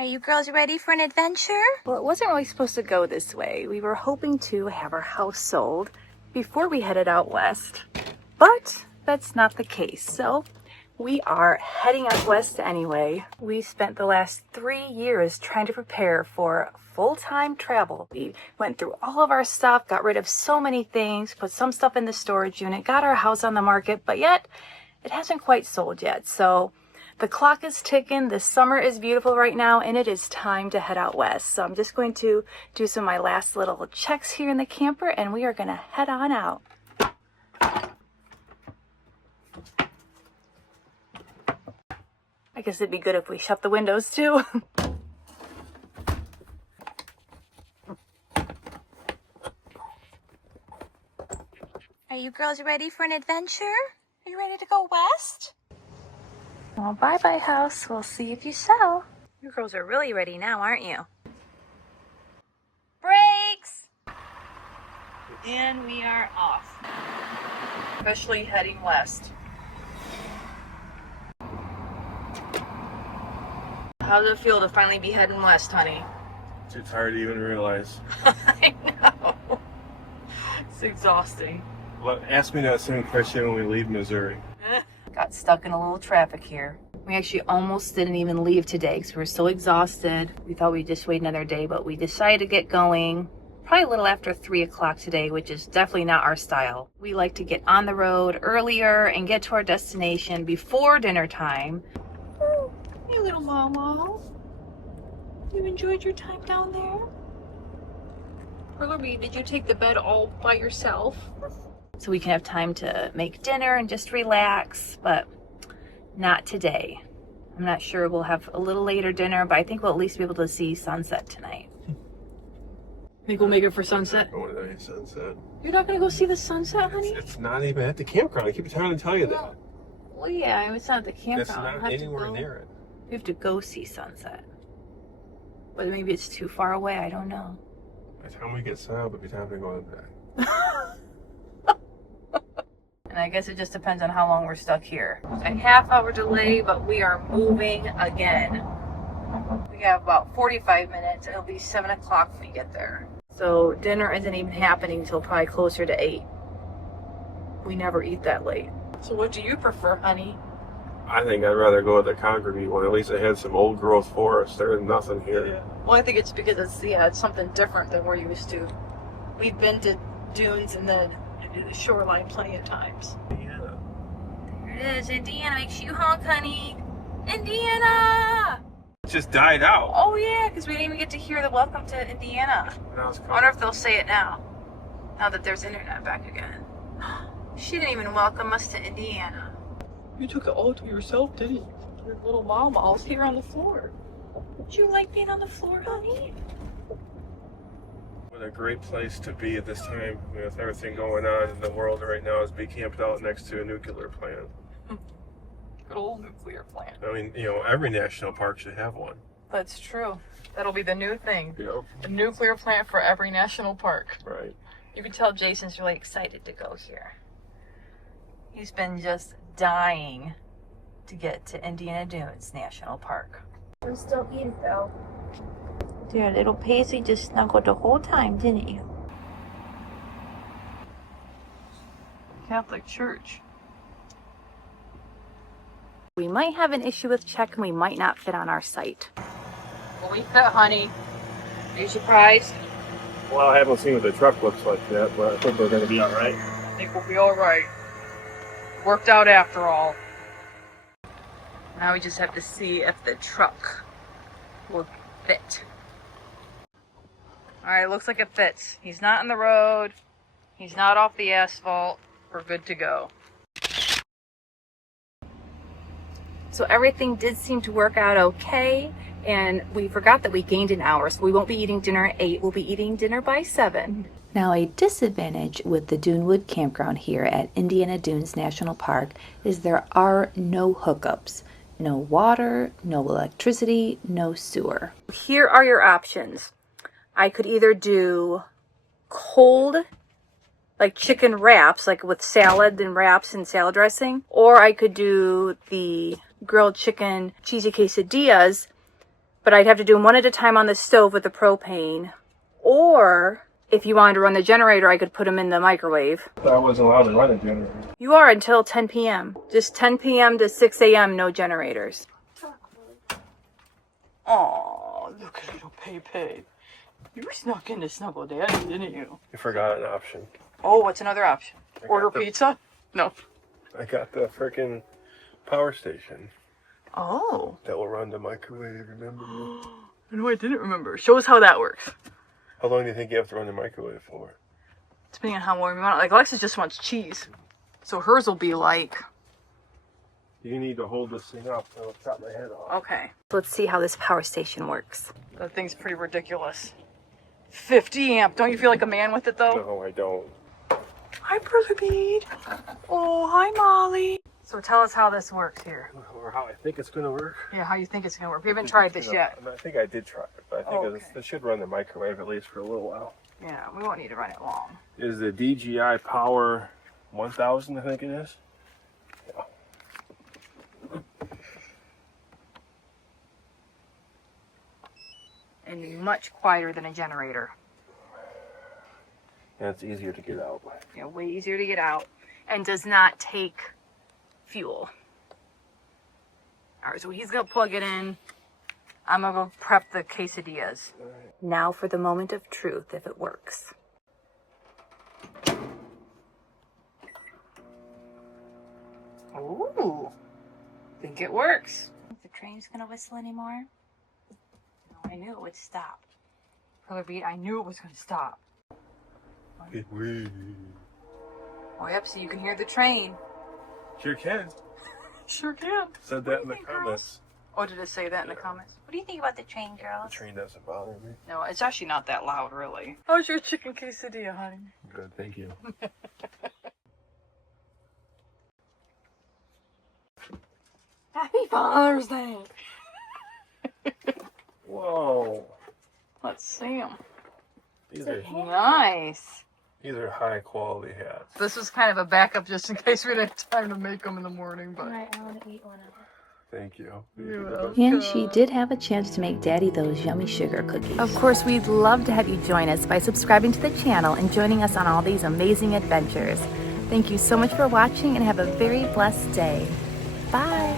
Are you girls ready for an adventure? Well, it wasn't really supposed to go this way. We were hoping to have our house sold before we headed out west, but that's not the case. So we are heading out west anyway. We spent the last 3 years trying to prepare for full-time travel. We went through all of our stuff, got rid of so many things, put some stuff in the storage unit, got our house on the market, but yet it hasn't quite sold yet. So the clock is ticking. The summer is beautiful right now, and it is time to head out west. So I'm just going to do some of my last little checks here in the camper, and we are going to head on out. I guess it'd be good if we shut the windows too. Are you girls ready for an adventure? Are you ready to go west? Well, bye-bye, house. We'll see if you sell. You girls are really ready now, aren't you? Brakes! And we are off. Especially heading west. How does it feel to finally be heading west, honey? Too tired to even realize. I know. It's exhausting. Well, ask me that same question when we leave Missouri. Got stuck in a little traffic here. We actually almost didn't even leave today because we were so exhausted. We thought we'd just wait another day, but we decided to get going probably a little after 3 o'clock today, which is definitely not our style. We like to get on the road earlier and get to our destination before dinner time. Oh, hey little mama. You enjoyed your time down there? Ruby, did you take the bed all by yourself? So we can have time to make dinner and just relax, but not today. I'm not sure. We'll have a little later dinner, but I think we'll at least be able to see sunset tonight. Think we'll make it for sunset? I want to see sunset. You're not going to go see the sunset, honey? It's not even at the campground. I keep trying to tell you that. Well, yeah, it's not at the campground. It's not anywhere near it. We have to go see sunset. But maybe it's too far away. I don't know. By the time we get set up, it'll be time to go back. And I guess it just depends on how long we're stuck here. A half-hour delay, but we are moving again. We have about 45 minutes, and it'll be 7 o'clock when we get there. So dinner isn't even happening until probably closer to 8. We never eat that late. So what do you prefer, honey? I think I'd rather go to the Concord one. At least it had some old growth forest. There's nothing here. Yeah. Well, I think it's because it's something different than we're used to. We've been to dunes and the shoreline plenty of times. Yeah. There it is, Indiana. Make sure you honk, honey. Indiana! It just died out. Oh yeah, because we didn't even get to hear the welcome to Indiana. I wonder if they'll say it now that there's internet back again. She didn't even welcome us to Indiana. You took it all to yourself, didn't you? Your little mama, I was here on the floor. Did you like being on the floor, honey? What a great place to be at this time with everything going on in the world right now is be camped out next to a nuclear plant. Good old nuclear plant. I mean, every national park should have one. That's true. That'll be the new thing. Yep. A nuclear plant for every national park. Right. You can tell Jason's really excited to go here. He's been just dying to get to Indiana Dunes National Park. We'll still eat it though. Dear little Paisley just snuggled the whole time, didn't you? Catholic Church. We might have an issue with check and we might not fit on our site. Well, we fit, honey. Are you surprised? Well, I haven't seen what the truck looks like yet, but I think we're going to be all right. I think we'll be all right. Worked out after all. Now we just have to see if the truck will fit. All right, looks like it fits. He's not on the road. He's not off the asphalt. We're good to go. So everything did seem to work out okay, and we forgot that we gained an hour, so we won't be eating dinner at 8. We'll be eating dinner by 7. Now, a disadvantage with the Dunewood Campground here at Indiana Dunes National Park is there are no hookups. No water, no electricity, no sewer. Here are your options. I could either do cold, like chicken wraps, like with salad and wraps and salad dressing, or I could do the grilled chicken cheesy quesadillas, but but I'd have to do them one at a time on the stove with the propane. Or if you wanted to run the generator, I could put them in the microwave. I wasn't allowed to run a generator. You are until 10 p.m. Just 10 p.m. to 6 a.m. no generators. Oh, look at little Pepe. You snuck in to snuggle daddy, didn't you? You forgot an option. Oh, what's another option? I got Order the- pizza? No. I got the freaking power station Oh. that will run the microwave, remember? No, I didn't remember. Show us how that works. How long do you think you have to run the microwave for? Depending on how warm you want it. Like, Alexis just wants cheese. So hers will be like... You need to hold this thing up so it'll chop my head off. Okay. Let's see how this power station works. That thing's pretty ridiculous. 50 amp. Don't you feel like a man with it, though? No, I don't. Hi, Brother Bede. Oh, hi, Molly. So tell us how this works here. Or how I think it's going to work. Yeah, how you think it's going to work. We haven't tried this yet. I think I did try it, but I think Okay. it should run the microwave at least for a little while. Yeah, we won't need to run it long. Is the DJI Power 1000, I think it is? Yeah. And much quieter than a generator. And it's easier to get out. Yeah, way easier to get out. And does not take fuel. All right, so he's going to plug it in. I'm going to go prep the quesadillas. Now for the moment of truth, if it works. Ooh, think it works. The train's going to whistle anymore? No, I knew it would stop. Brother Bede, I knew it was going to stop. Oh, yep, so you can hear the train. Sure can. Sure can. Said that in the comments. Oh, did it say that in the comments? What do you think about the train, girls? The train doesn't bother me. No, it's actually not that loud, really. How's your chicken quesadilla, honey? Good, thank you. Happy Father's Day! Whoa. Let's see them. These are Nice. high quality hats. This was kind of a backup just in case we didn't have time to make them in the morning, but... Alright, I want to eat one of them. Thank you. You're welcome. And she did have a chance to make Daddy those yummy sugar cookies. Of course, we'd love to have you join us by subscribing to the channel and joining us on all these amazing adventures. Thank you so much for watching and have a very blessed day. Bye!